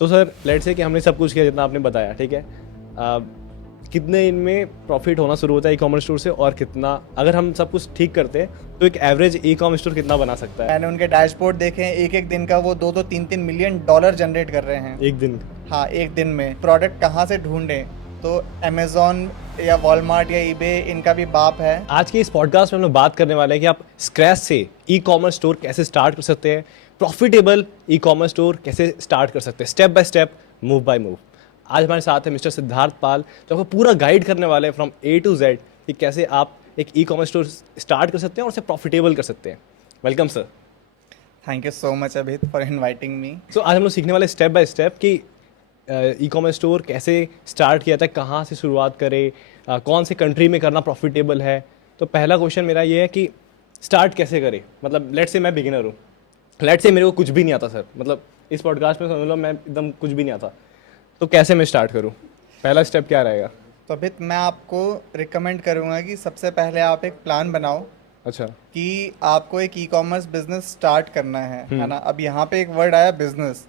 तो sir let's say कि हमने सब कुछ किया जितना आपने बताया, ठीक है, कितने इनमें प्रॉफिट होना शुरू होता है ई कॉमर्स स्टोर से, और कितना अगर हम सब कुछ ठीक करते हैं तो एक एवरेज ई कॉमर्स स्टोर कितना बना सकता है? मैंने उनके डैशबोर्ड देखे हैं, एक एक दिन का वो 2-3 मिलियन डॉलर जनरेट कर रहे हैं। एक दिन? हाँ, एक दिन में। प्रोडक्ट कहाँ से ढूंढें, तो अमेज़ॉन या वॉलमार्ट या ईबे इनका भी बाप है। आज के इस पॉडकास्ट में हम लोग बात करने वाले हैं कि आप स्क्रैच से ई कॉमर्स स्टोर कैसे स्टार्ट कर सकते हैं, प्रॉफिटेबल ई कॉमर्स स्टोर कैसे स्टार्ट कर सकते हैं, step by step, move by move. आज हमारे साथ है मिस्टर सिद्धार्थ पाल, जो आपको पूरा गाइड करने वाले हैं फ्रॉम ए टू जेड कि कैसे आप एक ई कॉमर्स स्टोर स्टार्ट कर सकते हैं और उसे प्रॉफिटेबल कर सकते हैं। Welcome sir. Thank you so much Abhit for inviting me. So आज हम लोग सीखने वाले स्टेप बाय स्टेप कि ई कॉमर्स स्टोर कैसे स्टार्ट किया था, कहाँ से शुरुआत करें, कौन से कंट्री में करना प्रॉफिटेबल है। तो पहला क्वेश्चन मेरा ये है कि स्टार्ट कैसे करें। मतलब लेट्स से मैं बिगिनर हूँ, लेट्स से मेरे को कुछ भी नहीं आता सर, मतलब इस पॉडकास्ट में समझ लो मैं एकदम कुछ भी नहीं आता, तो कैसे मैं स्टार्ट करूँ? पहला स्टेप क्या रहेगा? तो अभित मैं आपको रिकमेंड करूँगा कि सबसे पहले आप एक प्लान बनाओ अच्छा। कि आपको एक ई कॉमर्स बिजनेस स्टार्ट करना है ना। अब यहाँ पे एक वर्ड आया बिजनेस,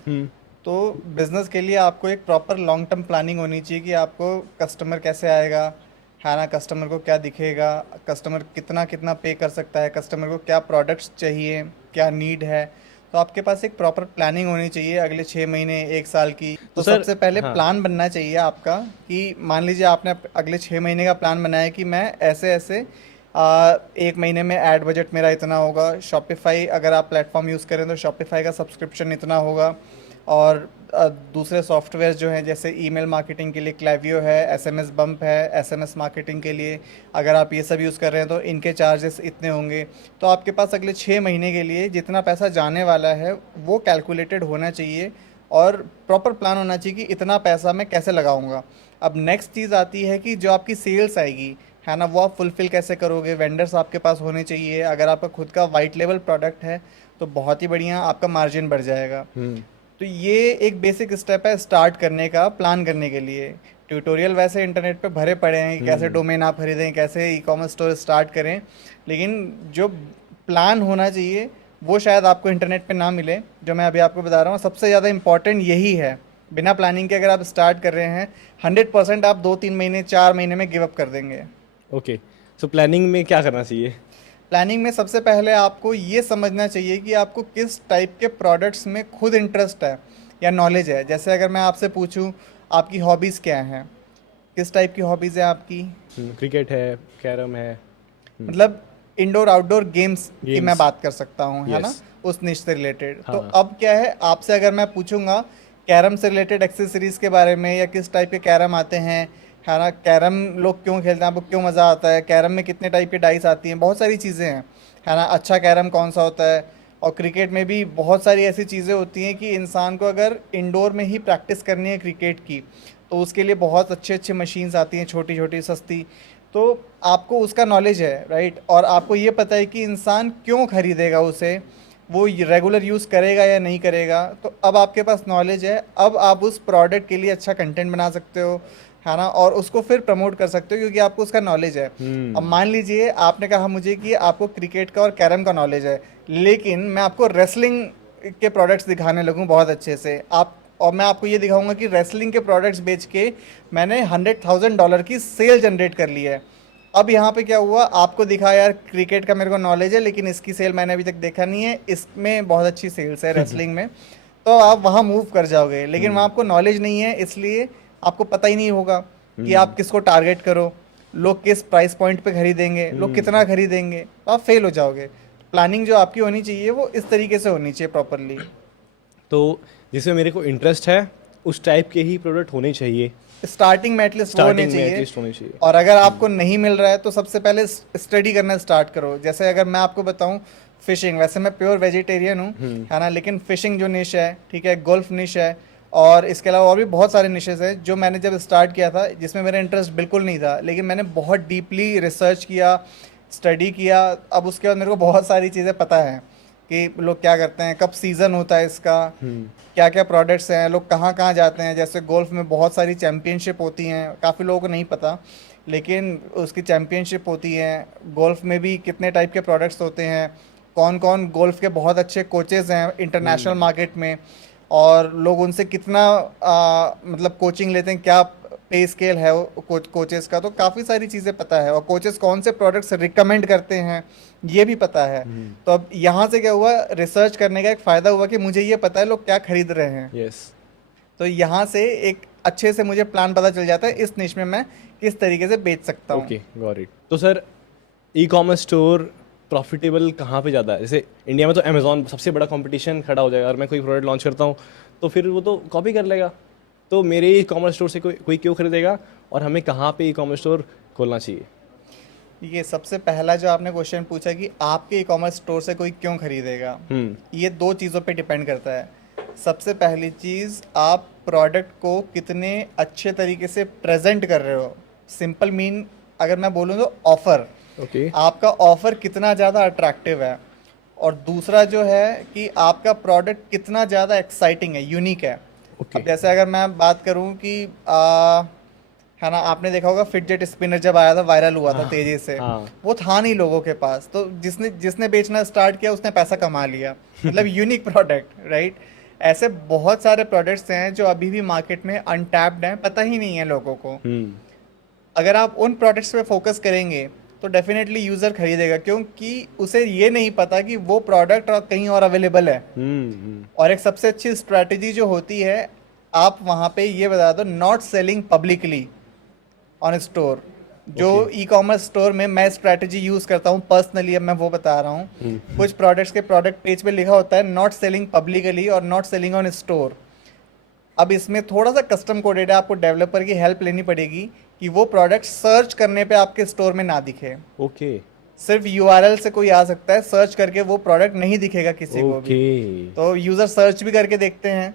तो बिजनेस के लिए आपको एक प्रॉपर लॉन्ग टर्म प्लानिंग होनी चाहिए कि आपको कस्टमर कैसे आएगा, है ना, कस्टमर को क्या दिखेगा, कस्टमर कितना कितना पे कर सकता है, कस्टमर को क्या प्रोडक्ट्स चाहिए, क्या नीड है। तो आपके पास एक प्रॉपर प्लानिंग होनी चाहिए अगले 6 महीने 1 साल की। तो सर, सबसे पहले हाँ। प्लान बनना चाहिए आपका कि मान लीजिए आपने अगले 6 महीने का प्लान बनाया कि मैं ऐसे ऐसे 1 महीने में ऐड बजट मेरा इतना होगा, शॉपिफाई अगर आप प्लेटफॉर्म यूज़ करें तो शॉपिफाई का सब्सक्रिप्शन इतना होगा, और दूसरे सॉफ्टवेयर जो हैं जैसे ईमेल मार्केटिंग के लिए क्लेवियो है, एसएमएस बम्प है, एसएमएस मार्केटिंग के लिए अगर आप ये सब यूज़ कर रहे हैं तो इनके चार्जेस इतने होंगे। तो आपके पास अगले 6 महीने के लिए जितना पैसा जाने वाला है वो कैलकुलेटेड होना चाहिए और प्रॉपर प्लान होना चाहिए कि इतना पैसा मैं कैसे लगाऊंगा। अब नेक्स्ट चीज़ आती है कि जो आपकी सेल्स आएगी, है ना, वो आप फुलफ़िल कैसे करोगे। वेंडर्स आपके पास होने चाहिए। अगर आपका खुद का वाइट लेवल प्रोडक्ट है तो बहुत ही बढ़िया, आपका मार्जिन बढ़ जाएगा। तो ये एक बेसिक स्टेप है स्टार्ट करने का, प्लान करने के लिए। ट्यूटोरियल वैसे इंटरनेट पे भरे पड़े हैं कि कैसे डोमेन आप खरीदें, कैसे ई कॉमर्स स्टोर स्टार्ट करें, लेकिन जो प्लान होना चाहिए वो शायद आपको इंटरनेट पे ना मिले। जो मैं अभी आपको बता रहा हूँ सबसे ज़्यादा इंपॉर्टेंट यही है। बिना प्लानिंग के अगर आप स्टार्ट कर रहे हैं 100% आप 2-3 महीने 4 महीने में गिव अप कर देंगे। ओके, सो प्लानिंग में क्या करना चाहिए? प्लानिंग में सबसे पहले आपको ये समझना चाहिए कि आपको किस टाइप के प्रोडक्ट्स में खुद इंटरेस्ट है या नॉलेज है। जैसे अगर मैं आपसे पूछूं आपकी हॉबीज़ क्या हैं, किस टाइप की हॉबीज़ है आपकी। क्रिकेट है, कैरम है, मतलब इंडोर आउटडोर गेम्स की मैं गेम्स। बात कर सकता हूँ, है ना, यस। उस निश से रिलेटेड। तो हाँ। अब क्या है, आपसे अगर मैं पूछूंगा कैरम से रिलेटेड एक्सेसरीज के बारे में या किस टाइप के कैरम आते हैं, है ना, कैरम लोग क्यों खेलते हैं, आपको क्यों मज़ा आता है, कैरम में कितने टाइप की डाइस आती हैं, बहुत सारी चीज़ें हैं, है ना, अच्छा कैरम कौन सा होता है। और क्रिकेट में भी बहुत सारी ऐसी चीज़ें होती हैं कि इंसान को अगर इंडोर में ही प्रैक्टिस करनी है क्रिकेट की तो उसके लिए बहुत अच्छे अच्छे मशीन्स आती हैं, छोटी छोटी सस्ती। तो आपको उसका नॉलेज है, राइट, और आपको ये पता है कि इंसान क्यों खरीदेगा उसे, वो रेगुलर यूज़ करेगा या नहीं करेगा। तो अब आपके पास नॉलेज है, अब आप उस प्रोडक्ट के लिए अच्छा कंटेंट बना सकते हो, है ना, और उसको फिर प्रमोट कर सकते हो क्योंकि आपको उसका नॉलेज है। अब मान लीजिए आपने कहा मुझे कि आपको क्रिकेट का और कैरम का नॉलेज है, लेकिन मैं आपको रेसलिंग के प्रोडक्ट्स दिखाने लगूँ बहुत अच्छे से, आप, और मैं आपको ये दिखाऊंगा कि रेसलिंग के प्रोडक्ट्स बेच के मैंने $100,000 की सेल जनरेट कर ली है। अब यहाँ पे क्या हुआ, आपको दिखा यार क्रिकेट का मेरे को नॉलेज है लेकिन इसकी सेल मैंने अभी तक देखा नहीं है, इसमें बहुत अच्छी सेल्स है रेसलिंग में, तो आप वहाँ मूव कर जाओगे। लेकिन वहाँ आपको नॉलेज नहीं है, इसलिए आपको पता ही नहीं होगा कि आप किसको टारगेट करो, लोग किस प्राइस पॉइंट पे खरीदेंगे, लोग कितना खरीदेंगे, तो आप फेल हो जाओगे। प्लानिंग जो आपकी होनी चाहिए वो इस तरीके से होनी चाहिए प्रॉपरली। तो जिसमें मेरे को इंटरेस्ट है उस टाइप के ही प्रोडक्ट होने चाहिए, स्टार्टिंग में एटलीस्ट वो होने स्टार्टिंग में चाहिए। एटलीस्ट होने चाहिए। और अगर आपको नहीं मिल रहा है तो सबसे पहले स्टडी करना स्टार्ट करो। जैसे अगर मैं आपको बताऊं फिशिंग, वैसे मैं प्योर वेजिटेरियन हूँ, है ना, लेकिन फिशिंग जो निश है, ठीक है, गोल्फ निश है, और इसके अलावा और भी बहुत सारे निशेज़ हैं जो मैंने जब स्टार्ट किया था जिसमें मेरा इंटरेस्ट बिल्कुल नहीं था, लेकिन मैंने बहुत डीपली रिसर्च किया, स्टडी किया। अब उसके बाद मेरे को बहुत सारी चीज़ें पता है कि लोग क्या करते हैं, कब सीज़न होता है इसका, क्या क्या प्रोडक्ट्स हैं, लोग कहाँ कहाँ जाते हैं। जैसे गोल्फ में बहुत सारी चैम्पियनशिप होती हैं, काफ़ी लोगों को नहीं पता, लेकिन उसकी चैम्पियनशिप होती है। गोल्फ में भी कितने टाइप के प्रोडक्ट्स होते हैं, कौन कौन गोल्फ के बहुत अच्छे कोचेज़ हैं इंटरनेशनल मार्केट में। और लोग उनसे कितना मतलब कोचिंग लेते हैं, क्या पे स्केल है कोचेस का, तो काफ़ी सारी चीज़ें पता है, और कोचेस कौन से प्रोडक्ट्स रिकमेंड करते हैं ये भी पता है। तो अब यहाँ से क्या हुआ, रिसर्च करने का एक फ़ायदा हुआ कि मुझे ये पता है लोग क्या खरीद रहे हैं। यस। तो यहाँ से एक अच्छे से मुझे प्लान पता चल जाता है इस निश में मैं किस तरीके से बेच सकता हूँ। Okay, got it. तो sir, e commerce store profitable कहाँ पे ज़्यादा है? जैसे इंडिया में तो अमेजोन सबसे बड़ा कंपटीशन खड़ा हो जाएगा, और मैं कोई प्रोडक्ट लॉन्च करता हूँ तो फिर वो तो कॉपी कर लेगा। तो मेरे ई कॉमर्स स्टोर से कोई क्यों खरीदेगा, और हमें कहाँ पे ई कॉमर्स स्टोर खोलना चाहिए? ये सबसे पहला जो आपने क्वेश्चन पूछा कि आपके ई कॉमर्स स्टोर से कोई क्यों खरीदेगा, ये दो चीज़ों पे डिपेंड करता है। सबसे पहली चीज़, आप प्रोडक्ट को कितने अच्छे तरीके से प्रेजेंट कर रहे हो। सिंपल मीन अगर मैं बोलूँ तो ऑफ़र, ओके। आपका ऑफ़र कितना ज़्यादा अट्रैक्टिव है। और दूसरा जो है कि आपका प्रोडक्ट कितना ज़्यादा एक्साइटिंग है, यूनिक है। ओके। अब जैसे अगर मैं बात करूं कि है ना, आपने देखा होगा फिडजेट स्पिनर जब आया था, वायरल हुआ था तेजी से, हाँ। वो था नहीं लोगों के पास, तो जिसने जिसने बेचना स्टार्ट किया उसने पैसा कमा लिया। मतलब यूनिक प्रोडक्ट, राइट। ऐसे बहुत सारे प्रोडक्ट्स हैं जो अभी भी मार्केट में अनटैप्ड हैं, पता ही नहीं है लोगों को। अगर आप उन प्रोडक्ट्स पे फोकस करेंगे तो डेफिनेटली यूज़र खरीदेगा, क्योंकि उसे ये नहीं पता कि वो प्रोडक्ट और कहीं और अवेलेबल है। और एक सबसे अच्छी स्ट्रैटेजी जो होती है, आप वहाँ पे ये बता दो, not selling publicly on store. जो ई कॉमर्स स्टोर में मैं स्ट्रैटेजी यूज़ करता हूँ पर्सनली, अब मैं वो बता रहा हूँ। कुछ प्रोडक्ट्स के प्रोडक्ट पेज पे लिखा होता है नॉट सेलिंग पब्लिकली और नॉट सेलिंग ऑन स्टोर। अब इसमें थोड़ा सा कस्टम कोडेड है, आपको डेवलपर की हेल्प लेनी पड़ेगी कि वो प्रोडक्ट सर्च करने पे आपके स्टोर में ना दिखे। ओके। सिर्फ यूआरएल से कोई आ सकता है, सर्च करके वो प्रोडक्ट नहीं दिखेगा किसी को भी। तो यूज़र सर्च भी करके देखते हैं,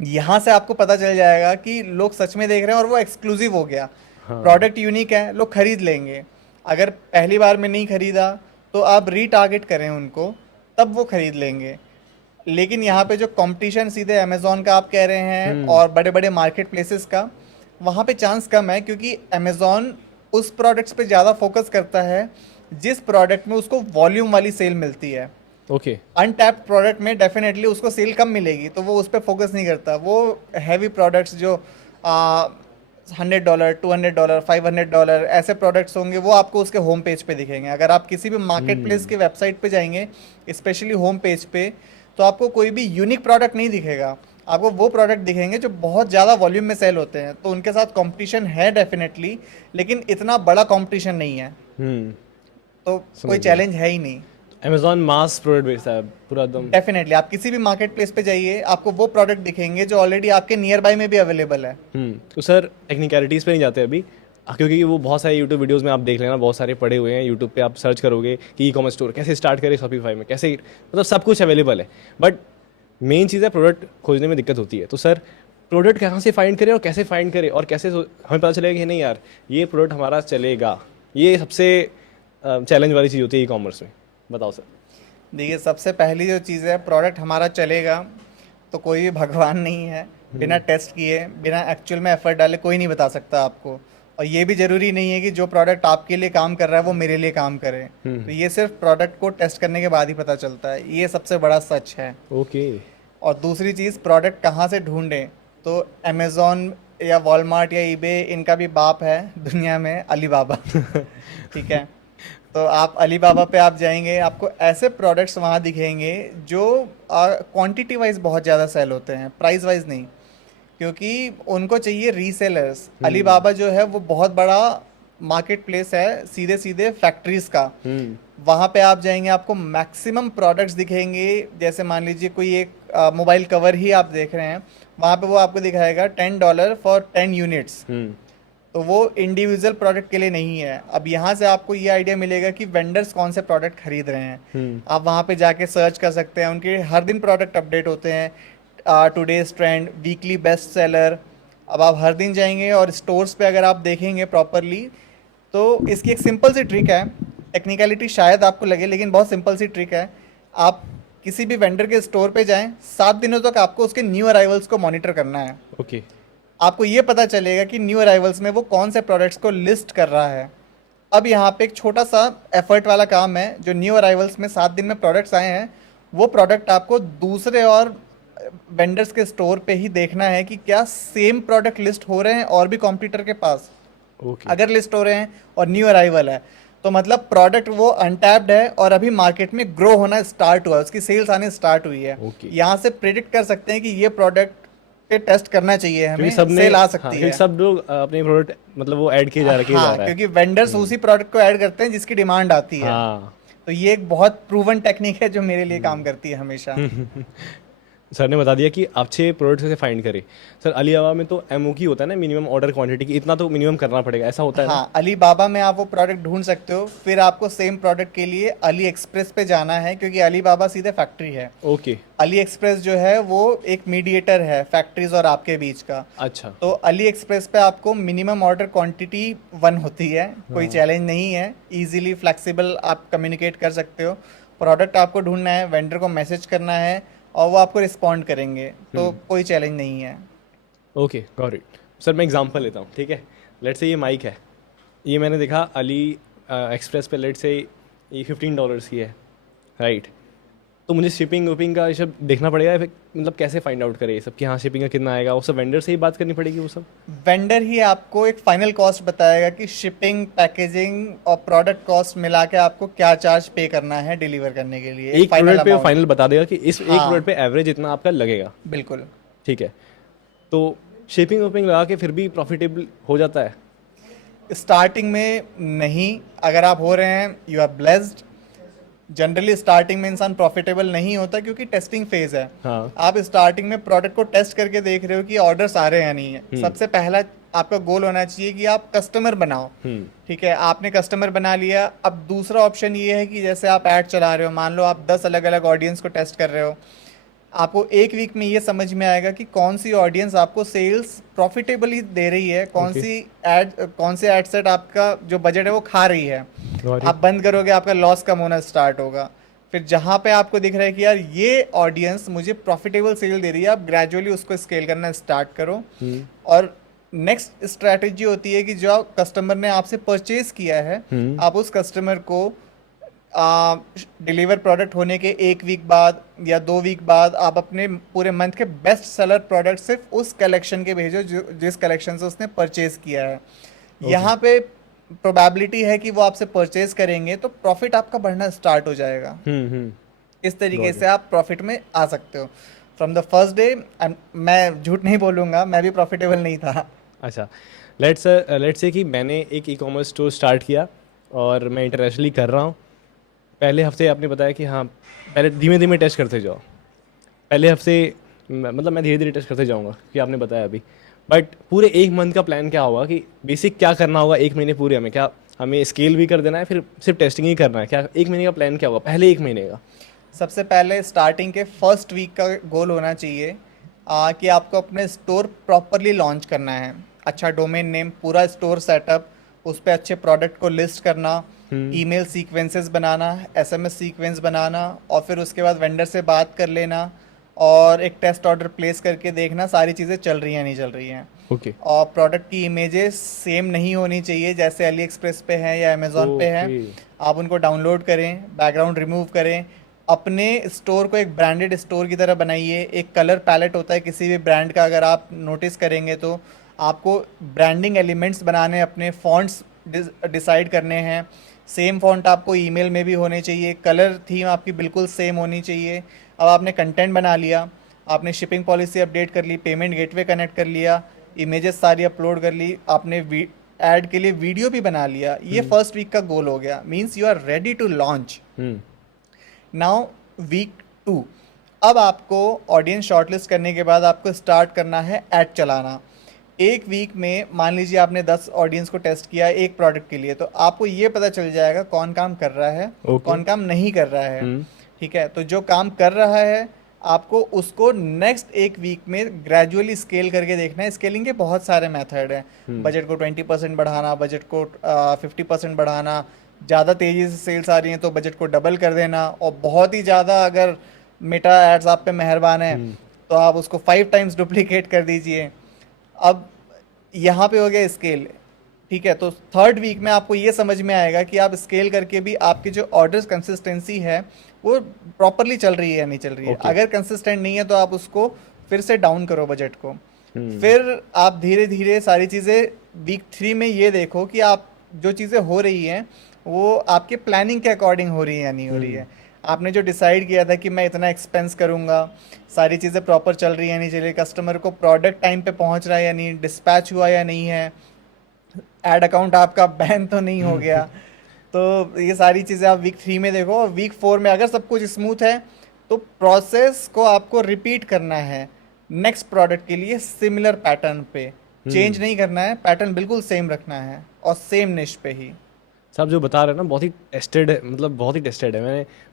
यहाँ से आपको पता चल जाएगा कि लोग सच में देख रहे हैं और वो एक्सक्लूसिव हो गया। प्रोडक्ट यूनिक है, लोग खरीद लेंगे। अगर पहली बार में नहीं खरीदा तो आप रीटारगेट करें उनको, तब वो खरीद लेंगे। लेकिन यहाँ पे जो कंपटीशन सीधे अमेज़ॉन का आप कह रहे हैं और बड़े बड़े मार्केट प्लेसेस का, वहाँ पे चांस कम है, क्योंकि अमेज़ॉन उस प्रोडक्ट्स पे ज़्यादा फोकस करता है जिस प्रोडक्ट में उसको वॉल्यूम वाली सेल मिलती है। ओके। अनटैप्ड प्रोडक्ट में डेफिनेटली उसको सेल कम मिलेगी, तो वो उस पर फोकस नहीं करता। वो हैवी प्रोडक्ट्स जो $100, $200, $500 ऐसे प्रोडक्ट्स होंगे, वो आपको उसके होम पेज पे दिखेंगे। अगर आप किसी भी मार्केट प्लेस की वेबसाइट पे जाएंगे, स्पेशली होम पेज पे, तो आपको कोई भी यूनिक प्रोडक्ट नहीं दिखेगा। आपको वो प्रोडक्ट दिखेंगे जो बहुत ज़्यादा वॉल्यूम में सेल होते हैं। तो उनके साथ कंपटीशन है डेफिनेटली, लेकिन इतना बड़ा कंपटीशन नहीं है, तो कोई चैलेंज है ही नहीं। अमेजॉन मास प्रोडक्ट बेचता है पूरा एकदम। डेफिनेटली आप किसी भी मार्केट प्लेस पे जाइए, आपको वो प्रोडक्ट दिखेंगे जो ऑलरेडी आपके नियर बाय में भी अवेलेबल है। तो सर, टेक्निकलिटीज़ पे नहीं जाते अभी, क्योंकि वो बहुत सारे यूट्यूब वीडियोस में आप देख लेना, बहुत सारे पड़े हुए हैं यूट्यूब पे। आप सर्च करोगे कि ई कॉमर्स स्टोर कैसे स्टार्ट करें शॉपिफाई में, कैसे, मतलब सब कुछ अवेलेबल है। बट मेन चीज़ है, प्रोडक्ट खोजने में दिक्कत होती है। तो सर, प्रोडक्ट कहाँ से फाइंड करें और कैसे फाइंड करें, और कैसे हमें पता चलेगा कि नहीं यार ये प्रोडक्ट हमारा चलेगा? ये सबसे चैलेंज वाली चीज़ होती है ई कॉमर्स में। बताओ सर। देखिए, सबसे पहली जो चीज़ है, प्रोडक्ट हमारा चलेगा तो कोई भी भगवान नहीं है। बिना टेस्ट किए, बिना एक्चुअल में एफर्ट डाले कोई नहीं बता सकता आपको। और ये भी ज़रूरी नहीं है कि जो प्रोडक्ट आपके लिए काम कर रहा है वो मेरे लिए काम करे। तो ये सिर्फ प्रोडक्ट को टेस्ट करने के बाद ही पता चलता है, ये सबसे बड़ा सच है। ओके। और दूसरी चीज़, प्रोडक्ट कहाँ से ढूंढें, तो अमेज़ॉन या वॉलमार्ट या ईबे, इनका भी बाप है दुनिया में, अलीबाबा। ठीक है, तो आप अलीबाबा पे आप जाएंगे, आपको ऐसे प्रोडक्ट्स वहाँ दिखेंगे जो क्वांटिटी वाइज बहुत ज़्यादा सेल होते हैं, प्राइस वाइज नहीं, क्योंकि उनको चाहिए रीसेलर्स। अलीबाबा जो है वो बहुत बड़ा मार्केट प्लेस है, सीधे सीधे फैक्ट्रीज का। वहाँ पे आप जाएंगे, आपको मैक्सिमम प्रोडक्ट्स दिखेंगे। जैसे मान लीजिए कोई एक मोबाइल कवर ही आप देख रहे हैं, वहाँ पे वो आपको दिखाएगा $10 फॉर 10 यूनिट्स। तो वो इंडिविजुअल प्रोडक्ट के लिए नहीं है। अब यहाँ से आपको ये आइडिया मिलेगा कि वेंडर्स कौन से प्रोडक्ट खरीद रहे हैं। आप वहाँ पे जाके सर्च कर सकते हैं, उनके हर दिन प्रोडक्ट अपडेट होते हैं, today's trend, weekly best seller. अब आप हर दिन जाएंगे और स्टोर्स पे अगर आप देखेंगे प्रॉपरली, तो इसकी एक सिंपल सी ट्रिक है, टेक्निकलिटी शायद आपको लगे लेकिन बहुत सिंपल सी ट्रिक है। आप किसी भी वेंडर के स्टोर पे जाएं, 7 दिनों तक आपको उसके न्यू अराइवल्स को मॉनिटर करना है। ओके। आपको ये पता चलेगा कि न्यू अराइवल्स में वो कौन से प्रोडक्ट्स को लिस्ट कर रहा है। अब यहाँ पे एक छोटा सा एफर्ट वाला काम है, जो न्यू अराइवल्स में 7 दिन में प्रोडक्ट्स आए हैं, वो प्रोडक्ट आपको दूसरे और वेंडर्स के स्टोर पे ही देखना है कि क्या सेम प्रोडक्ट लिस्ट हो रहे हैं और भी कॉम्पिटिटर के पास। ओके अगर लिस्ट हो रहे हैं और न्यू अराइवल है तो मतलब प्रोडक्ट वो अनटैप्ड है और अभी मार्केट में ग्रो होना स्टार्ट हुआ है, उसकी सेल्स आने स्टार्ट हुई है। ओके यहाँ से प्रिडिक्ट कर सकते हैं कि ये प्रोडक्ट पे टेस्ट करना चाहिए, क्योंकि हमें सबने सेल आ हाँ सकती क्योंकि है। सब लोग अपने प्रोडक्ट मतलब वो ऐड किए जा रहा हाँ, है क्योंकि वेंडर्स उसी प्रोडक्ट को ऐड करते हैं जिसकी डिमांड आती है। हाँ तो ये एक बहुत प्रूवन टेक्निक है जो मेरे लिए काम करती है हमेशा। सर ने बता दिया कि अच्छे प्रोडक्ट कैसे फाइंड करें। सर अलीबाबा में तो एमओक्यू होता है ना, मिनिमम ऑर्डर क्वांटिटी की, इतना तो मिनिमम करना पड़ेगा, ऐसा होता है ना? हाँ, अलीबाबा में आप वो प्रोडक्ट ढूंढ सकते हो, फिर आपको सेम प्रोडक्ट के लिए अली एक्सप्रेस पे जाना है क्योंकि अलीबाबा सीधे फैक्ट्री है। ओके अली एक्सप्रेस जो है वो एक मीडिएटर है फैक्ट्रीज और आपके बीच का। अच्छा तो अली एक्सप्रेस पे आपको मिनिमम ऑर्डर क्वांटिटी 1 होती है, कोई चैलेंज नहीं है, इजीली फ्लेक्सिबल आप कम्युनिकेट कर सकते हो। प्रोडक्ट आपको ढूंढना है, वेंडर को मैसेज करना है और वो आपको रिस्पॉन्ड करेंगे, तो कोई चैलेंज नहीं है। Okay got it. सर मैं एग्जांपल लेता हूँ, ठीक है? लेट्स से ये माइक है, ये मैंने देखा अली एक्सप्रेस पे, लेट्स से ये $15 की है, राइट? तो मुझे शिपिंग विपिंग का ये सब देखना पड़ेगा, फिर मतलब कैसे फाइंड आउट करें ये सब कि हाँ शिपिंग का कितना आएगा? वो सब वेंडर से ही बात करनी पड़ेगी वो सब? वेंडर ही आपको एक फाइनल कॉस्ट बताएगा कि शिपिंग, पैकेजिंग और प्रोडक्ट कॉस्ट मिला के आपको क्या चार्ज पे करना है डिलीवर करने के लिए, एक फाइनल प्रोडक्ट पे वो अमाउंट। फाइनल बता देगा कि इस एक हाँ। प्रोडक्ट पे एवरेज इतना आपका लगेगा, बिल्कुल। ठीक है? तो शिपिंग विपिंग लगा के फिर भी प्रॉफिटेबल हो जाता है? स्टार्टिंग में नहीं, अगर आप हो रहे हैं you are blessed. Generally starting में इंसान प्रॉफिटेबल नहीं होता क्योंकि टेस्टिंग फेज है। हाँ आप स्टार्टिंग में प्रोडक्ट को टेस्ट करके देख रहे हो कि ऑर्डर्स आ रहे हैं या नहीं है। सबसे पहला आपका गोल होना चाहिए कि आप कस्टमर बनाओ। ठीक है, आपने कस्टमर बना लिया। अब दूसरा ऑप्शन ये है कि जैसे आप ऐड चला रहे हो, मान लो आप 10 अलग अलग ऑडियंस को टेस्ट कर रहे हो, आपको एक वीक में ये समझ में आएगा कि कौन सी ऑडियंस आपको सेल्स प्रॉफिटेबली दे रही है, कौन से एड सेट आपका जो बजट है वो खा रही है। Got it. आप बंद करोगे, आपका लॉस कम होना स्टार्ट होगा। फिर जहाँ पे आपको दिख रहा है कि यार ये ऑडियंस मुझे प्रॉफिटेबल सेल दे रही है, आप ग्रेजुअली उसको स्केल करना स्टार्ट करो। और नेक्स्ट स्ट्रैटेजी होती है कि जो कस्टमर ने आपसे परचेज किया है, आप उस कस्टमर को डिलीवर प्रोडक्ट होने के 1 वीक बाद या 2 वीक बाद आप अपने पूरे मंथ के बेस्ट सेलर प्रोडक्ट सिर्फ उस कलेक्शन के भेजो जिस कलेक्शन से उसने परचेज किया है। यहाँ पे प्रोबेबिलिटी है कि वो आपसे परचेज करेंगे तो प्रॉफिट आपका बढ़ना स्टार्ट हो जाएगा। इस तरीके से आप प्रॉफिट में आ सकते हो। फ्रॉम द फर्स्ट डे, मैं झूठ नहीं बोलूँगा, मैं भी प्रॉफिटेबल नहीं था। अच्छा, लेट्स से कि मैंने एक ई कॉमर्स स्टोर स्टार्ट किया और मैं इंटरनेशनली कर रहा हूँ। पहले हफ्ते आपने बताया कि हाँ पहले धीमे धीमे टेस्ट करते जाओ, पहले हफ्ते मतलब मैं धीरे धीरे टेस्ट करते जाऊँगा कि आपने बताया अभी, बट पूरे 1 मंथ का प्लान क्या होगा कि बेसिक क्या करना होगा 1 महीने पूरे हमें? क्या हमें स्केल भी कर देना है, फिर सिर्फ टेस्टिंग ही करना है? क्या 1 महीने का प्लान क्या होगा पहले 1 महीने का? सबसे पहले स्टार्टिंग के फर्स्ट वीक का गोल होना चाहिए कि आपको अपने स्टोर प्रॉपरली लॉन्च करना है। अच्छा डोमेन नेम, पूरा स्टोर सेटअप, उस पर अच्छे प्रोडक्ट को लिस्ट करना, ईमेल सीक्वेंसेस बनाना, एसएमएस सीक्वेंस बनाना, और फिर उसके बाद वेंडर से बात कर लेना और एक टेस्ट ऑर्डर प्लेस करके देखना सारी चीज़ें चल रही हैं नहीं चल रही हैं। ओके और प्रोडक्ट की इमेजेस सेम नहीं होनी चाहिए जैसे अली एक्सप्रेस पे है या अमेज़ॉन पे है। आप उनको डाउनलोड करें, बैकग्राउंड रिमूव करें, अपने स्टोर को एक ब्रांडेड स्टोर की तरह बनाइए। एक कलर पैलेट होता है किसी भी ब्रांड का, अगर आप नोटिस करेंगे तो आपको ब्रांडिंग एलिमेंट्स बनाने, अपने फॉन्ट्स डिसाइड करने हैं। सेम फॉन्ट आपको ईमेल में भी होने चाहिए, कलर थीम आपकी बिल्कुल सेम होनी चाहिए। अब आपने कंटेंट बना लिया, आपने शिपिंग पॉलिसी अपडेट कर ली, पेमेंट गेटवे कनेक्ट कर लिया, इमेजेस सारी अपलोड कर ली, आपने ऐड के लिए वीडियो भी बना लिया। ये फर्स्ट वीक का गोल हो गया, means you are ready to launch. Now week 2, अब आपको ऑडियंस शॉर्टलिस्ट करने के बाद आपको स्टार्ट करना है ऐड चलाना। 1 वीक में मान लीजिए आपने 10 ऑडियंस को टेस्ट किया एक प्रोडक्ट के लिए, तो आपको ये पता चल जाएगा कौन काम कर रहा है, कौन काम नहीं कर रहा है। ठीक है, तो जो काम कर रहा है आपको उसको नेक्स्ट 1 वीक में ग्रेजुअली स्केल करके देखना है। स्केलिंग के बहुत सारे मेथड हैं, बजट को 20% बढ़ाना, बजट को 50% बढ़ाना, ज़्यादा तेज़ी से सेल्स आ रही हैं तो बजट को डबल कर देना, और बहुत ही ज़्यादा अगर मेटा एड्स आप पे मेहरबान है तो आप उसको 5 टाइम्स डुप्लीकेट कर दीजिए। अब यहाँ पे हो गया स्केल। ठीक है, तो 3rd वीक में आपको ये समझ में आएगा कि आप स्केल करके भी आपकी जो ऑर्डर्स कंसिस्टेंसी है वो प्रॉपरली चल रही है या नहीं चल रही है। Okay. अगर कंसिस्टेंट नहीं है तो आप उसको फिर से डाउन करो बजट को। हम्म। फिर आप धीरे धीरे सारी चीज़ें वीक 3 में ये देखो कि आप जो चीज़ें हो रही हैं वो आपके प्लानिंग के अकॉर्डिंग हो रही है या नहीं हो रही है। आपने जो डिसाइड किया था कि मैं इतना एक्सपेंस करूंगा, सारी चीज़ें प्रॉपर चल रही है नहीं चल रही, कस्टमर को प्रोडक्ट टाइम पे पहुंच रहा है या नहीं, डिस्पैच हुआ या नहीं है, एड अकाउंट आपका बैन तो नहीं हो गया। तो ये सारी चीज़ें आप वीक 3 में देखो, और वीक 4 में अगर सब कुछ स्मूथ है तो प्रोसेस को आपको रिपीट करना है नेक्स्ट प्रोडक्ट के लिए सिमिलर पैटर्न पे। चेंज नहीं करना है, पैटर्न बिल्कुल सेम रखना है और सेम निश पे ही। सब जो बता रहे हैं ना बहुत ही टेस्टेड है, मतलब बहुत ही टेस्टेड है।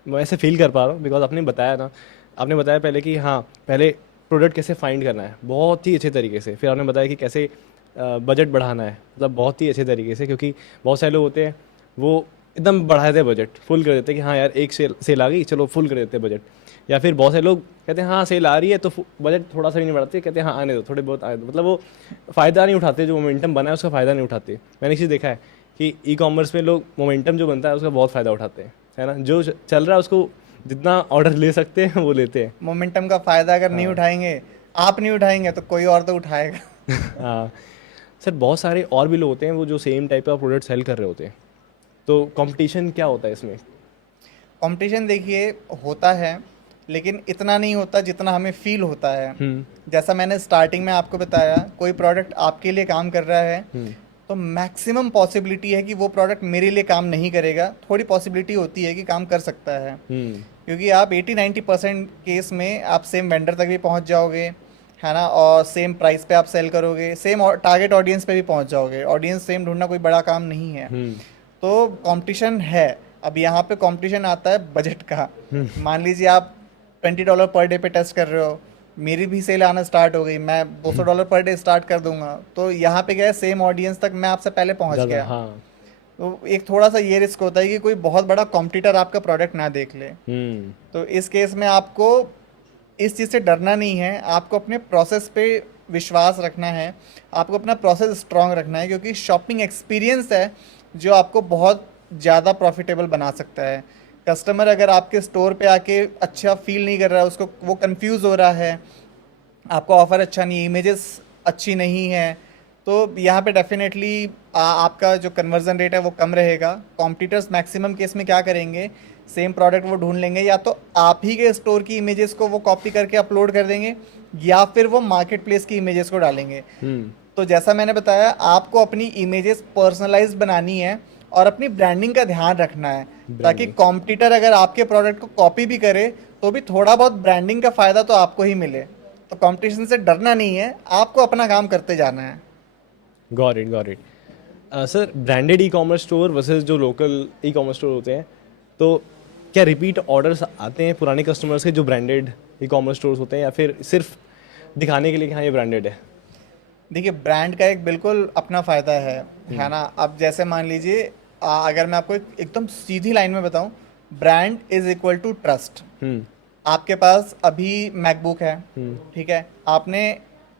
मैं ऐसे फील कर पा रहा हूँ बिकॉज आपने बताया ना, आपने बताया पहले कि हाँ पहले प्रोडक्ट कैसे फाइंड करना है बहुत ही अच्छे तरीके से, फिर आपने बताया कि कैसे बजट बढ़ाना है, मतलब बहुत ही अच्छे तरीके से, क्योंकि बहुत सारे लोग होते हैं वो एकदम बढ़ा देते हैं बजट, फुल कर देते हैं कि हाँ यार एक सेल आ गई चलो फुल कर देते हैं बजट। या फिर बहुत सारे लोग कहते हैं हाँ सेल आ रही है तो बजट थोड़ा सा भी नहीं बढ़ाते, कहते हैं हाँ आने दो थोड़े बहुत आने दो, मतलब वो फ़ायदा नहीं उठाते, जो मोमेंटम बना है उसका फ़ायदा नहीं उठाते। मैंने एक चीज़ देखा है कि ई कॉमर्स में लोग मोमेंटम जो बनता है उसका बहुत फ़ायदा उठाते हैं, है ना, जो चल रहा है उसको जितना ऑर्डर ले सकते हैं वो लेते हैं। मोमेंटम का फ़ायदा अगर नहीं उठाएंगे, आप नहीं उठाएंगे तो कोई और तो उठाएगा। हाँ सर, बहुत सारे और भी लोग होते हैं वो जो सेम टाइप का प्रोडक्ट सेल कर रहे होते हैं, तो कंपटीशन क्या होता है इसमें? कंपटीशन देखिए होता है, लेकिन इतना नहीं होता जितना हमें फील होता है। जैसा मैंने स्टार्टिंग में आपको बताया, कोई प्रोडक्ट आपके लिए काम कर रहा है तो मैक्सिमम पॉसिबिलिटी है कि वो प्रोडक्ट मेरे लिए काम नहीं करेगा, थोड़ी पॉसिबिलिटी होती है कि काम कर सकता है, क्योंकि आप 80-90% केस में आप सेम वेंडर तक भी पहुंच जाओगे, है ना, और सेम प्राइस पे आप सेल करोगे, सेम टारगेट ऑडियंस पे भी पहुंच जाओगे। ऑडियंस सेम ढूंढना कोई बड़ा काम नहीं है। तो कंपटीशन है। अब यहाँ पे कंपटीशन आता है बजट का। मान लीजिए आप $20 पर डे पे टेस्ट कर रहे हो, मेरी भी सेल आना स्टार्ट हो गई, मैं $200 पर डे स्टार्ट कर दूंगा, तो यहाँ पे क्या है, सेम ऑडियंस तक मैं आपसे पहले पहुँच गया। हाँ। तो एक थोड़ा सा ये रिस्क होता है कि कोई बहुत बड़ा कॉम्पिटिटर आपका प्रोडक्ट ना देख ले। तो इस केस में आपको इस चीज़ से डरना नहीं है, आपको अपने प्रोसेस पे विश्वास रखना है, आपको अपना प्रोसेस स्ट्रांग रखना है, क्योंकि शॉपिंग एक्सपीरियंस है जो आपको बहुत ज़्यादा प्रॉफिटेबल बना सकता है। कस्टमर अगर आपके स्टोर पे आके अच्छा फील नहीं कर रहा है, उसको वो कंफ्यूज हो रहा है, आपका ऑफर अच्छा नहीं है, इमेजेस अच्छी नहीं है, तो यहाँ पे डेफिनेटली आपका जो कन्वर्जन रेट है वो कम रहेगा। कॉम्पिटिटर्स मैक्सिमम केस में क्या करेंगे, सेम प्रोडक्ट वो ढूंढ लेंगे, या तो आप ही के स्टोर की इमेजेस को वो कॉपी करके अपलोड कर देंगे, या फिर वो मार्केट प्लेस की इमेजेस को डालेंगे। तो जैसा मैंने बताया, आपको अपनी इमेजेस पर्सनलाइज्ड बनानी है और अपनी ब्रांडिंग का ध्यान रखना है, ताकि कॉम्पिटिटर अगर आपके प्रोडक्ट को कॉपी भी करे तो भी थोड़ा बहुत ब्रांडिंग का फ़ायदा तो आपको ही मिले। तो कंपटीशन से डरना नहीं है, आपको अपना काम करते जाना है। Got it. Sir, branded E commerce store versus जो लोकल ई कॉमर्स स्टोर होते हैं, तो क्या रिपीट ऑर्डर्स आते हैं पुराने कस्टमर्स के जो ब्रांडेड ई कॉमर्स स्टोर्स होते हैं, या फिर सिर्फ दिखाने के लिए कि हाँ ये ब्रांडेड है? देखिए, ब्रांड का एक बिल्कुल अपना फ़ायदा है ना। अब जैसे मान लीजिए, अगर मैं आपको एकदम सीधी लाइन में बताऊं, brand is equal to trust. आपके पास अभी मैकबुक है, ठीक है, आपने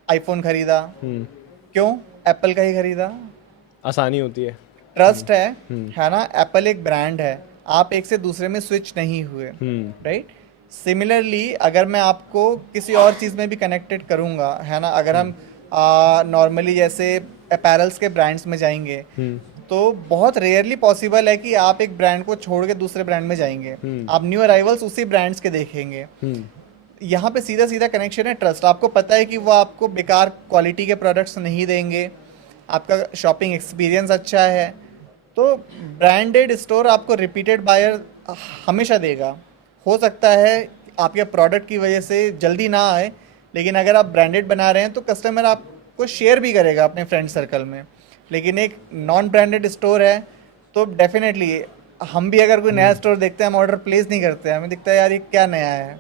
आईफोन खरीदा, क्यों? एप्पल का ही खरीदा, आसानी होती है, ट्रस्ट है ना। एप्पल एक ब्रांड है, आप एक से दूसरे में स्विच नहीं हुए, राइट। सिमिलरली अगर मैं आपको किसी और चीज़ में भी कनेक्टेड करूँगा, है ना, अगर हम नॉर्मली जैसे अपैरल्स के ब्रांड्स में जाएंगे, तो बहुत रेयरली पॉसिबल है कि आप एक ब्रांड को छोड़ के दूसरे ब्रांड में जाएंगे, आप न्यू अराइवल्स उसी ब्रांड्स के देखेंगे। यहाँ पे सीधा सीधा कनेक्शन है ट्रस्ट। आपको पता है कि वो आपको बेकार क्वालिटी के प्रोडक्ट्स नहीं देंगे, आपका शॉपिंग एक्सपीरियंस अच्छा है, तो ब्रांडेड स्टोर आपको रिपीटेड बायर हमेशा देगा। हो सकता है आपके प्रोडक्ट की वजह से जल्दी ना आए, लेकिन अगर आप ब्रांडेड बना रहे हैं तो कस्टमर आपको शेयर भी करेगा अपने फ्रेंड सर्कल में। लेकिन एक नॉन ब्रांडेड स्टोर है तो डेफिनेटली हम भी अगर कोई नया स्टोर देखते हैं, हम ऑर्डर प्लेस नहीं करते हैं, हमें दिखता है यार ये क्या नया है,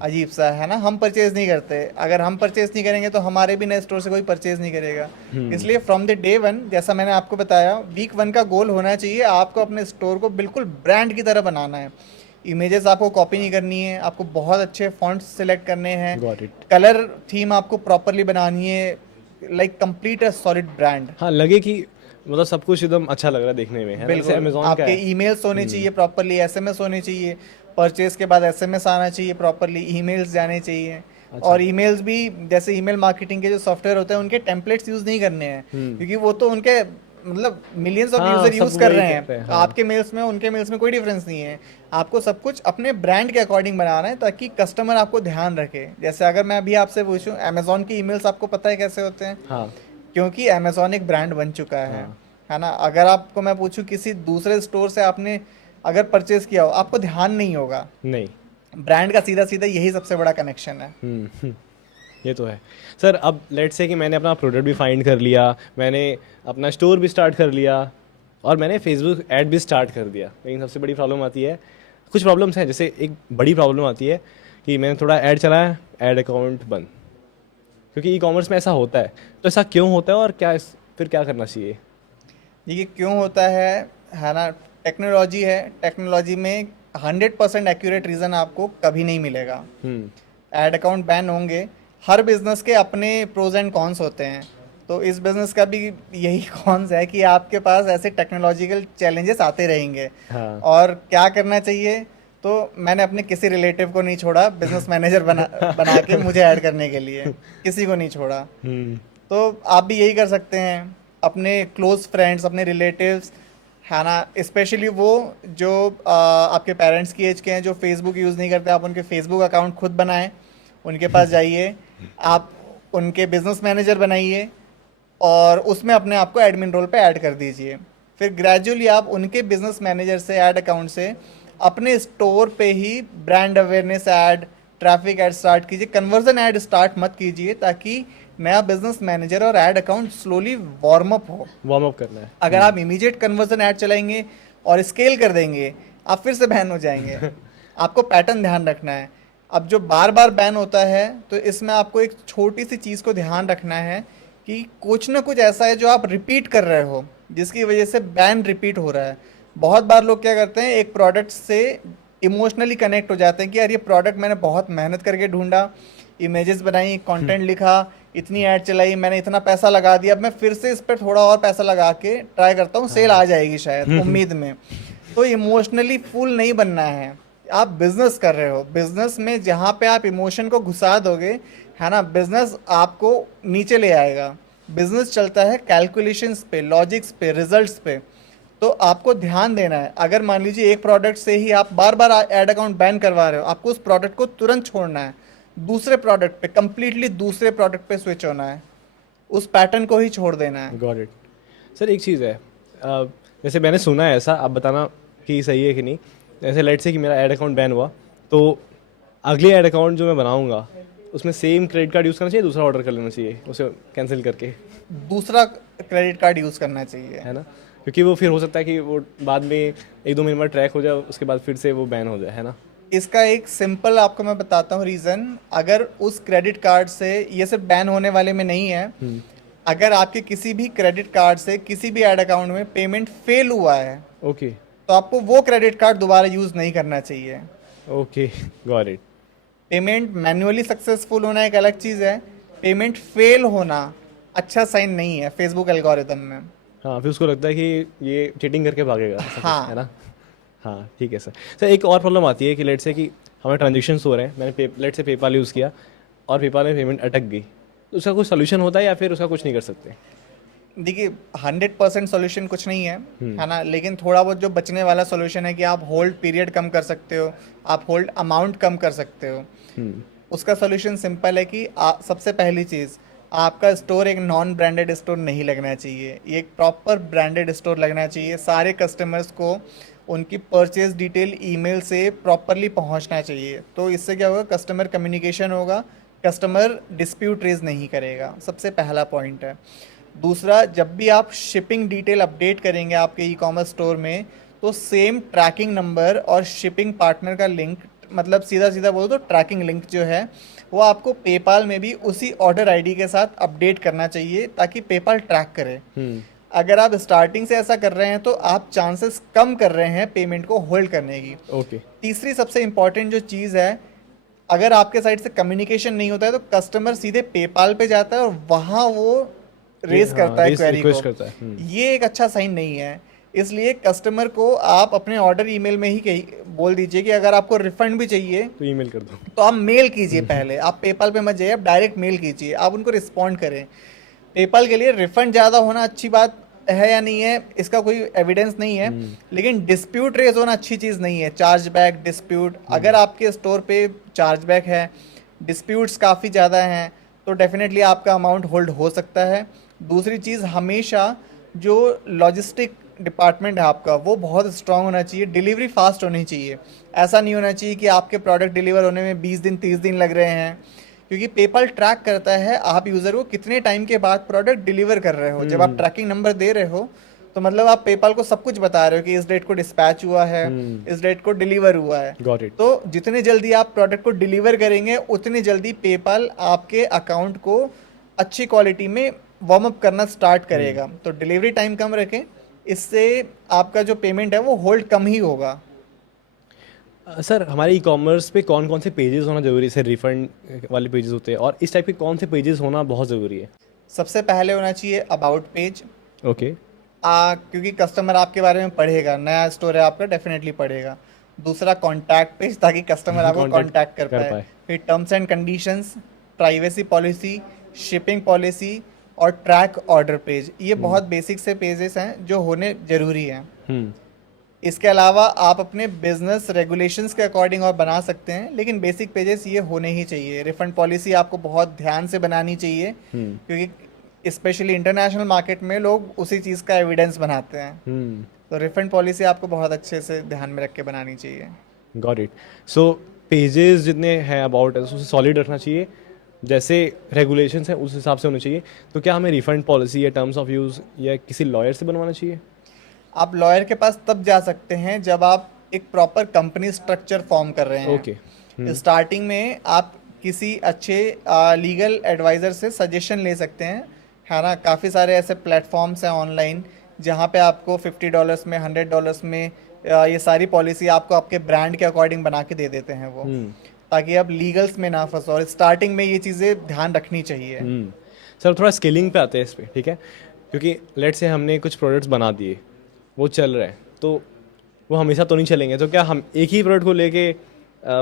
अजीब सा है ना, हम परचेज नहीं करते। अगर हम परचेज नहीं करेंगे तो हमारे भी नए स्टोर से कोई परचेज नहीं करेगा। इसलिए फ्रॉम द डे वन, जैसा मैंने आपको बताया, वीक 1 का गोल होना चाहिए आपको अपने स्टोर को बिल्कुल ब्रांड की तरह बनाना है। इमेजेस आपको कॉपी नहीं करनी है, आपको बहुत अच्छे फॉन्ट्स सिलेक्ट करने हैं, कलर थीम आपको प्रॉपरली बनानी है, like complete a solid brand. हाँ, लगे कि मतलब सब कुछ एकदम अच्छा लग रहा है देखने में, है ना? जैसे बिल्कुल, अमेज़न का आपके है। ईमेल्स होने चाहिए प्रॉपरली, एसएमएस होने चाहिए, परचेज के बाद एसएमएस आना चाहिए प्रॉपरली, ईमेल्स जाने चाहिए। और ईमेल्स भी जैसे ईमेल मार्केटिंग के जो सॉफ्टवेयर होते हैं उनके टेम्पलेट्स यूज़ नहीं करने हैं, क्योंकि वो तो उनके मतलब मिलियंस ऑफ हाँ यूजर सब यूज़ कर वही रहे करते हैं। हैं, हाँ। आपके मेल्स में उनके मेल्स में कोई डिफरेंस नहीं है। आपको सब कुछ अपने ब्रांड के अकॉर्डिंग बनाना है ताकि कस्टमर आपको ध्यान रखे। जैसे अगर मैं अभी आपसे पूछूं, अमेजोन की ईमेल्स आपको पता है कैसे होते हैं? हाँ क्योंकि अमेजोन एक ब्रांड बन चुका हाँ। है ना। अगर आपको मैं पूछूं किसी दूसरे स्टोर से आपने अगर परचेज किया हो, आपको ध्यान नहीं होगा। नहीं। ब्रांड का सीधा सीधा यही सबसे बड़ा कनेक्शन है। ये तो है। सर अब लेट्स से कि मैंने अपना प्रोडक्ट भी फाइंड कर लिया, मैंने अपना स्टोर भी स्टार्ट कर लिया और मैंने फेसबुक ऐड भी स्टार्ट कर दिया, लेकिन सबसे बड़ी प्रॉब्लम आती है, कुछ प्रॉब्लम्स हैं। जैसे एक बड़ी प्रॉब्लम आती है कि मैंने थोड़ा ऐड चलाया, ऐड अकाउंट बंद, क्योंकि ई कॉमर्स में ऐसा होता है। तो ऐसा क्यों होता है और फिर क्या करना चाहिए? ये क्यों होता है ना, टेक्नोलॉजी है। टेक्नोलॉजी में 100% एक्यूरेट रीज़न आपको कभी नहीं मिलेगा। ऐड अकाउंट बैन होंगे। हर बिजनेस के अपने प्रोज एंड कॉन्स होते हैं, तो इस बिजनेस का भी यही कॉन्स है कि आपके पास ऐसे टेक्नोलॉजिकल चैलेंजेस आते रहेंगे। हाँ। और क्या करना चाहिए, तो मैंने अपने किसी रिलेटिव को नहीं छोड़ा बिजनेस मैनेजर बना के मुझे ऐड करने के लिए, किसी को नहीं छोड़ा। तो आप भी यही कर सकते हैं। अपने क्लोज फ्रेंड्स, अपने रिलेटिव्स है ना, स्पेशली वो जो आपके पेरेंट्स की एज के हैं, जो फेसबुक यूज़ नहीं करते, आप उनके फेसबुक अकाउंट खुद बनाएं, उनके पास जाइए, आप उनके बिजनेस मैनेजर बनाइए और उसमें अपने आप को एडमिन रोल पे ऐड कर दीजिए। फिर ग्रेजुअली आप उनके बिजनेस मैनेजर से, ऐड अकाउंट से अपने स्टोर पे ही brand awareness ad, traffic ad start कीजिए। कन्वर्जन ऐड स्टार्ट मत कीजिए, ताकि नया बिजनेस मैनेजर और ad account slowly warm up हो। वार्म अप करना है। अगर आप इमीडिएट कन्वर्जन ऐड चलाएंगे और स्केल कर देंगे, आप फिर से बैन हो जाएंगे। आपको पैटर्न ध्यान रखना है। अब जो बार बार बैन होता है, तो इसमें आपको एक छोटी सी चीज़ को ध्यान रखना है कि कुछ ना कुछ ऐसा है जो आप रिपीट कर रहे हो, जिसकी वजह से बैन रिपीट हो रहा है। बहुत बार लोग क्या करते हैं, एक प्रोडक्ट से इमोशनली कनेक्ट हो जाते हैं कि यार ये प्रोडक्ट मैंने बहुत मेहनत करके ढूंढा, इमेजेस बनाई, कंटेंट लिखा, इतनी ऐड चलाई, मैंने इतना पैसा लगा दिया, अब मैं फिर से इस पर थोड़ा और पैसा लगा के ट्राई करता हूँ, सेल आ जाएगी शायद उम्मीद में। तो इमोशनली फुल नहीं बनना है। आप बिजनेस कर रहे हो, बिजनेस में जहाँ पे आप इमोशन को घुसा दोगे, है ना, बिजनेस आपको नीचे ले आएगा। बिजनेस चलता है कैलकुलेशंस पे, लॉजिक्स पे, रिजल्ट्स पे। तो आपको ध्यान देना है। अगर मान लीजिए एक प्रोडक्ट से ही आप बार बार ऐड अकाउंट बैन करवा रहे हो, आपको उस प्रोडक्ट को तुरंत छोड़ना है, दूसरे प्रोडक्ट पे, कंप्लीटली दूसरे प्रोडक्ट पे स्विच होना है, उस पैटर्न को ही छोड़ देना है। Got it. सर एक चीज़ है, जैसे मैंने सुना है ऐसा, आप बताना कि सही है कि नहीं। जैसे लेट से कि मेरा ऐड अकाउंट बैन हुआ, तो अगले ऐड अकाउंट जो मैं बनाऊंगा उसमें सेम क्रेडिट कार्ड यूज़ करना चाहिए, दूसरा ऑर्डर कर लेना चाहिए उसे कैंसिल करके, दूसरा क्रेडिट कार्ड यूज़ करना चाहिए, है ना? क्योंकि वो फिर हो सकता है कि वो बाद में 1-2 महीने बाद ट्रैक हो जाए, उसके बाद फिर से वो बैन हो जाए, है ना? इसका एक सिंपल आपको मैं बताता हूँ रीज़न। अगर उस क्रेडिट कार्ड से, ये सिर्फ बैन होने वाले में नहीं है, अगर आपके किसी भी क्रेडिट कार्ड से किसी भी ऐड अकाउंट में पेमेंट फेल हुआ है, ओके तो आपको वो क्रेडिट कार्ड दोबारा यूज़ नहीं करना चाहिए। Okay, got it. Payment manually successful होना एक अलग चीज़ है, पेमेंट फेल होना अच्छा साइन नहीं है फेसबुक एल्गोरिदम में। हाँ, फिर उसको लगता है कि ये चीटिंग करके भागेगा, ऐसा कुछ, हाँ। है ना? हाँ ठीक है सर। सर एक और प्रॉब्लम आती है कि लेट से कि हमें ट्रांजेक्शन्स हो रहे हैं, मैंने लेट से पेपाल यूज़ किया और पेपाल में पेमेंट अटक गई, तो उसका कोई सोल्यूशन होता है या फिर उसका कुछ नहीं कर सकते? देखिए 100% सॉल्यूशन कुछ नहीं है ना, लेकिन थोड़ा बहुत जो बचने वाला सॉल्यूशन है कि आप होल्ड पीरियड कम कर सकते हो, आप होल्ड अमाउंट कम कर सकते हो। उसका सॉल्यूशन सिंपल है कि सबसे पहली चीज़, आपका स्टोर एक नॉन ब्रांडेड स्टोर नहीं लगना चाहिए, ये एक प्रॉपर ब्रांडेड स्टोर लगना चाहिए। सारे कस्टमर्स को उनकी परचेज डिटेल ईमेल से प्रॉपरली पहुंचना चाहिए। तो इससे क्या होगा, कस्टमर कम्युनिकेशन होगा, कस्टमर डिस्प्यूट रेज नहीं करेगा। सबसे पहला पॉइंट है। दूसरा, जब भी आप शिपिंग डिटेल अपडेट करेंगे आपके ई कॉमर्स स्टोर में, तो सेम ट्रैकिंग नंबर और शिपिंग पार्टनर का लिंक, मतलब सीधा सीधा बोलो तो ट्रैकिंग लिंक जो है वो आपको पेपाल में भी उसी ऑर्डर आईडी के साथ अपडेट करना चाहिए, ताकि पेपाल ट्रैक करे। अगर आप स्टार्टिंग से ऐसा कर रहे हैं तो आप चांसेस कम कर रहे हैं पेमेंट को होल्ड करने की। ओके। तीसरी सबसे इंपॉर्टेंट जो चीज़ है, अगर आपके साइड से कम्युनिकेशन नहीं होता है तो कस्टमर सीधे पेपाल पे जाता है और वहाँ वो रेज करता है क्वेरी को। करता है। ये एक अच्छा साइन नहीं है। इसलिए कस्टमर को आप अपने ऑर्डर ईमेल में ही बोल दीजिए कि अगर आपको रिफंड भी चाहिए तो ईमेल कर दो। तो आप मेल कीजिए पहले, आप पेपाल पे मत जाइए, आप डायरेक्ट मेल कीजिए, आप उनको रिस्पॉन्ड करें। पेपाल के लिए रिफंड ज़्यादा होना अच्छी बात है या नहीं है इसका कोई एविडेंस नहीं है, लेकिन डिस्प्यूट रेज होना अच्छी चीज़ नहीं है। चार्जबैक डिस्प्यूट, अगर आपके स्टोर पे चार्जबैक है, डिस्प्यूट्स काफ़ी ज़्यादा हैं, तो डेफिनेटली आपका अमाउंट होल्ड हो सकता है। दूसरी चीज़, हमेशा जो लॉजिस्टिक डिपार्टमेंट है आपका वो बहुत स्ट्रांग होना चाहिए, डिलीवरी फास्ट होनी चाहिए। ऐसा नहीं होना चाहिए कि आपके प्रोडक्ट डिलीवर होने में 20 दिन 30 दिन लग रहे हैं, क्योंकि पेपल ट्रैक करता है आप यूज़र को कितने टाइम के बाद प्रोडक्ट डिलीवर कर रहे हो। जब आप ट्रैकिंग नंबर दे रहे हो तो मतलब आप पेपल को सब कुछ बता रहे हो कि इस डेट को डिस्पैच हुआ है, इस डेट को डिलीवर हुआ है। Got it. तो जितने जल्दी आप प्रोडक्ट को डिलीवर करेंगे उतनी जल्दी पेपल आपके अकाउंट को अच्छी क्वालिटी में वार्म अप करना स्टार्ट करेगा। तो डिलीवरी टाइम कम रखें, इससे आपका जो पेमेंट है वो होल्ड कम ही होगा। सर हमारे ई कॉमर्स पे कौन कौन से पेजेस होना जरूरी है? सर रिफंड वाले पेजेस होते हैं, और इस टाइप के कौन से पेजेस होना बहुत ज़रूरी है? सबसे पहले होना चाहिए अबाउट पेज, ओके। क्योंकि कस्टमर आपके बारे में पढ़ेगा, नया स्टोर है आपका, डेफिनेटली पढ़ेगा। दूसरा कॉन्टैक्ट पेज, ताकि कस्टमर आपको कॉन्टैक्ट कर पाए। फिर terms and conditions, privacy policy, shipping policy और ट्रैक ऑर्डर पेज। ये बहुत बेसिक से पेजेस हैं जो होने ज़रूरी हैं। इसके अलावा आप अपने बिजनेस रेगुलेशंस के अकॉर्डिंग और बना सकते हैं, लेकिन बेसिक पेजेस ये होने ही चाहिए। रिफंड पॉलिसी आपको बहुत ध्यान से बनानी चाहिए, क्योंकि स्पेशली इंटरनेशनल मार्केट में लोग उसी चीज़ का एविडेंस बनाते हैं। तो रिफंड पॉलिसी आपको बहुत अच्छे से ध्यान में रख के बनानी चाहिए। Got it. सो पेजेस जितने हैं अबाउट उसे सॉलिड रखना चाहिए, जैसे रेगुलेशंस हैं उस हिसाब से होने चाहिए। तो क्या हमें रिफंड पॉलिसी या टर्म्स ऑफ यूज़ या किसी लॉयर से बनवाना चाहिए? आप लॉयर के पास तब जा सकते हैं जब आप एक प्रॉपर कंपनी स्ट्रक्चर फॉर्म कर रहे हैं। ओके। स्टार्टिंग में आप किसी अच्छे लीगल एडवाइज़र से सजेशन ले सकते हैं, है ना। काफ़ी सारे ऐसे प्लेटफॉर्म्स हैं ऑनलाइन जहाँ पे आपको $50 में, $100 में ये सारी पॉलिसी आपको आपके ब्रांड के अकॉर्डिंग बना के दे देते हैं वो, ताकि आप लीगल्स में ना फंसो। और स्टार्टिंग में ये चीज़ें ध्यान रखनी चाहिए। सर थोड़ा स्केलिंग पे आते हैं इस पर, ठीक है? क्योंकि लेट से हमने कुछ प्रोडक्ट्स बना दिए, वो चल रहे हैं, तो वो हमेशा तो नहीं चलेंगे। तो क्या हम एक ही प्रोडक्ट को लेके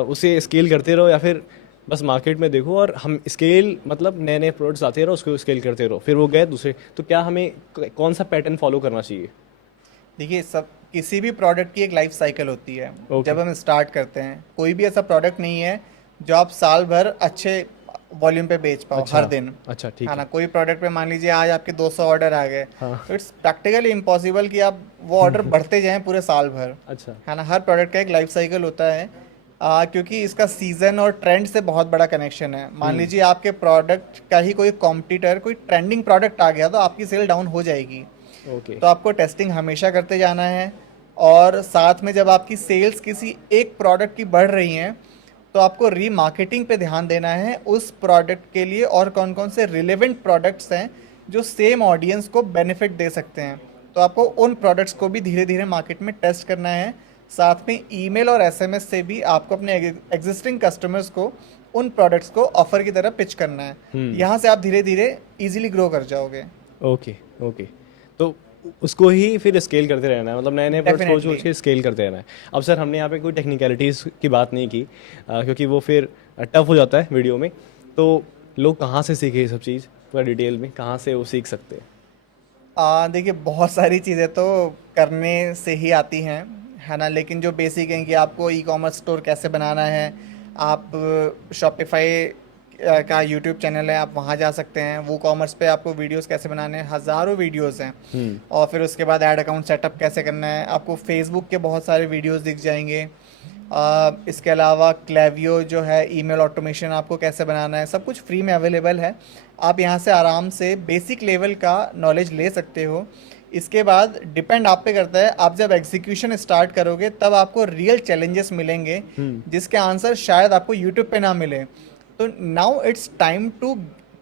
उसे स्केल करते रहो, या फिर बस मार्केट में देखो और हम स्केल मतलब नए नए प्रोडक्ट्स आते रहो, उसको स्केल करते रहो, फिर वो गए दूसरे? तो क्या हमें कौन सा पैटर्न फॉलो करना चाहिए? देखिए, सब किसी भी प्रोडक्ट की एक लाइफ साइकिल होती है। Okay. जब हम स्टार्ट करते हैं, कोई भी ऐसा प्रोडक्ट नहीं है जो आप साल भर अच्छे वॉल्यूम पे बेच पाओ हर दिन। अच्छा, ठीक है ना। है। कोई प्रोडक्ट पे मान लीजिए आज आपके 200 ऑर्डर आ गए, हाँ। तो इट्स प्रैक्टिकली इम्पॉसिबल कि आप वो ऑर्डर बढ़ते जाएं पूरे साल भर। अच्छा। है ना। हर प्रोडक्ट का एक लाइफ साइकिल होता है, क्योंकि इसका सीजन और ट्रेंड से बहुत बड़ा कनेक्शन है। मान लीजिए आपके प्रोडक्ट का ही कोई कॉम्पिटिटर कोई ट्रेंडिंग प्रोडक्ट आ गया, तो आपकी सेल डाउन हो जाएगी। ओके। तो आपको टेस्टिंग हमेशा करते जाना है, और साथ में जब आपकी सेल्स किसी एक प्रोडक्ट की बढ़ रही हैं, तो आपको रीमार्केटिंग पे ध्यान देना है उस प्रोडक्ट के लिए, और कौन कौन से रिलेवेंट प्रोडक्ट्स हैं जो सेम ऑडियंस को बेनिफिट दे सकते हैं। तो आपको उन प्रोडक्ट्स को भी धीरे धीरे मार्केट में टेस्ट करना है। साथ में ईमेल और एसएमएस से भी आपको अपने एग्जिस्टिंग कस्टमर्स को उन प्रोडक्ट्स को ऑफर की तरह पिच करना है। यहाँ से आप धीरे धीरे इजीली ग्रो कर जाओगे। ओके। ओके। तो उसको ही फिर स्केल करते रहना है, मतलब नए नए प्रोडक्ट्स को के स्केल करते रहना है। अब सर हमने यहाँ पे कोई टेक्निकलिटीज़ की बात नहीं की, क्योंकि वो फिर टफ हो जाता है वीडियो में। तो लोग कहाँ से सीखे ये सब चीज़ पूरा डिटेल में, कहाँ से वो सीख सकते हैं? देखिए, बहुत सारी चीज़ें तो करने से ही आती हैं, है ना। लेकिन जो बेसिक हैं कि आपको ई कॉमर्स स्टोर कैसे बनाना है, आप शॉपिफाई का यूट्यूब चैनल है, आप वहाँ जा सकते हैं। वो कॉमर्स पे आपको वीडियोस कैसे बनाने हैं, हज़ारों वीडियोस हैं। और फिर उसके बाद ऐड अकाउंट सेटअप कैसे करना है, आपको फेसबुक के बहुत सारे वीडियोस दिख जाएंगे। इसके अलावा क्लेवियो जो है ईमेल ऑटोमेशन, आपको कैसे बनाना है, सब कुछ फ्री में अवेलेबल है। आप यहाँ से आराम से बेसिक लेवल का नॉलेज ले सकते हो। इसके बाद डिपेंड आप पे करता है, आप जब एग्जीक्यूशन स्टार्ट करोगे तब आपको रियल चैलेंजेस मिलेंगे जिसके आंसर शायद आपको यूट्यूब पे ना मिले। तो now it's time to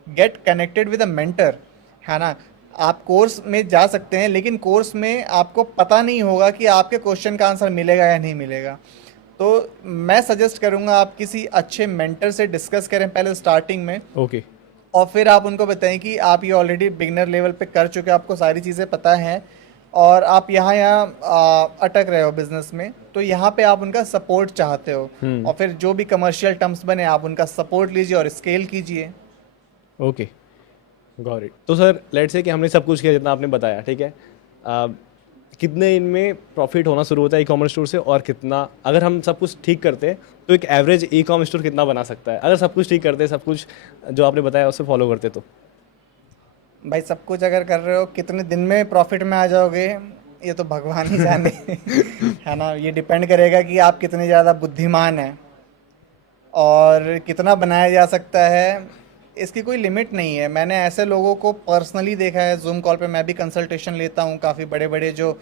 get connected with a mentor, है ना। आप कोर्स में जा सकते हैं, लेकिन कोर्स में आपको पता नहीं होगा कि आपके क्वेश्चन का आंसर मिलेगा या नहीं मिलेगा। तो मैं सजेस्ट करूँगा आप किसी अच्छे मेंटर से डिस्कस करें पहले स्टार्टिंग में। ओके। और फिर आप उनको बताएं कि आप ये ऑलरेडी बिगनर लेवल पे कर चुके हैं, आपको सारी चीज़ें पता हैं, और आप यहाँ अटक रहे हो बिजनेस में, तो यहाँ पे आप उनका सपोर्ट चाहते हो, और फिर जो भी कमर्शियल टर्म्स बने आप उनका सपोर्ट लीजिए और स्केल कीजिए। Okay, got it. तो सर लेट्स से कि हमने सब कुछ किया जितना आपने बताया, ठीक है, कितने इनमें प्रॉफिट होना शुरू होता है ई कॉमर्स स्टोर से, और कितना अगर हम सब कुछ ठीक करते हैं तो एक एवरेज ई कॉमर्स स्टोर कितना बना सकता है अगर सब कुछ ठीक करते हैं, सब कुछ जो आपने बताया उससे फॉलो करते तो? भाई सब कुछ अगर कर रहे हो, कितने दिन में प्रॉफिट में आ जाओगे ये तो भगवान ही जाने है ना। ये डिपेंड करेगा कि आप कितने ज़्यादा बुद्धिमान हैं और कितना बनाया जा सकता है, इसकी कोई लिमिट नहीं है। मैंने ऐसे लोगों को पर्सनली देखा है, जूम कॉल पे मैं भी कंसल्टेशन लेता हूँ, काफ़ी बड़े बड़े जो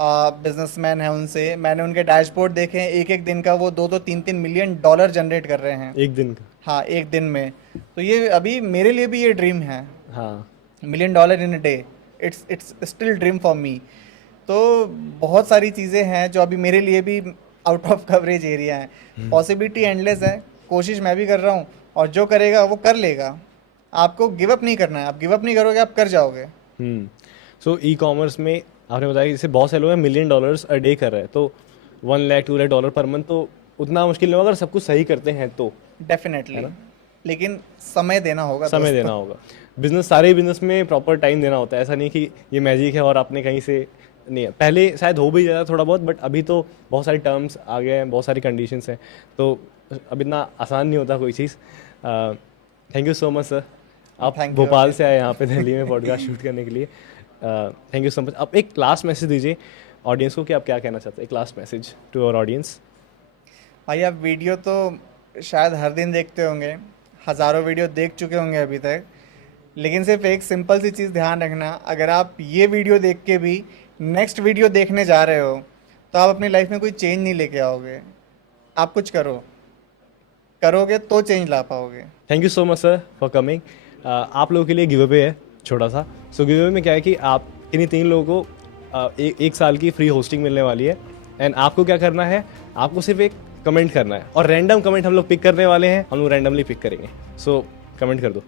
बिजनेसमैन हैं उनसे मैंने उनके डैशबोर्ड देखे हैं, एक एक दिन का वो 2-3 मिलियन डॉलर जनरेट कर रहे हैं एक दिन का? हाँ, एक दिन में। तो ये अभी मेरे लिए भी ये ड्रीम है, हाँ, $1 million in a day, it's still dream for me. तो बहुत सारी चीज़ें हैं जो अभी मेरे लिए भी आउट ऑफ कवरेज एरिया हैं। पॉसिबिलिटी एंडलेस है, कोशिश मैं भी कर रहा हूँ, और जो करेगा वो कर लेगा। आपको गिव अप नहीं करना है, आप गिव अप नहीं करोगे आप कर जाओगे। सो ई कॉमर्स में आपने बताया कि जैसे बहुत से लोग हैं $1 million अ डे कर रहे हैं, तो 1 लाख $2 लाख पर मंथ तो उतना मुश्किल नहीं होगा अगर सब कुछ सही करते हैं तो। डेफिनेटली, लेकिन समय देना होगा, समय देना होगा। बिजनेस, सारे बिजनेस में प्रॉपर टाइम देना होता है, ऐसा नहीं कि ये मैजिक है और आपने कहीं से नहीं है। पहले शायद हो भी जाता थोड़ा बहुत, बट अभी तो बहुत सारे टर्म्स आ गए हैं, बहुत सारी कंडीशंस हैं, तो अब इतना आसान नहीं होता कोई चीज़। Thank you so much sir, आप Thank you. भोपाल से आए यहाँ पे दिल्ली में पॉडकास्ट शूट करने के लिए। Thank you so much. आप एक लास्ट मैसेज दीजिए ऑडियंस को कि आप क्या कहना चाहते हैं, एक last message to our audience. भाई आप वीडियो तो शायद हर दिन देखते होंगे, हज़ारों वीडियो देख चुके होंगे अभी तक, लेकिन सिर्फ एक सिंपल सी चीज़ ध्यान रखना, अगर आप ये वीडियो देख के भी नेक्स्ट वीडियो देखने जा रहे हो तो आप अपनी लाइफ में कोई चेंज नहीं लेके आओगे। आप कुछ करोगे तो चेंज ला पाओगे। Thank you so much sir for coming. आप लोगों के लिए गिव अवे है छोटा सा। सो गिव अवे में क्या है कि आप इन्हीं 3 लोगों को एक साल की फ्री होस्टिंग मिलने वाली है, एंड आपको क्या करना है, आपको सिर्फ एक कमेंट करना है, और रैंडम कमेंट हम लोग पिक करने वाले हैं, हम लोग रैंडमली पिक करेंगे। सो कमेंट कर दो।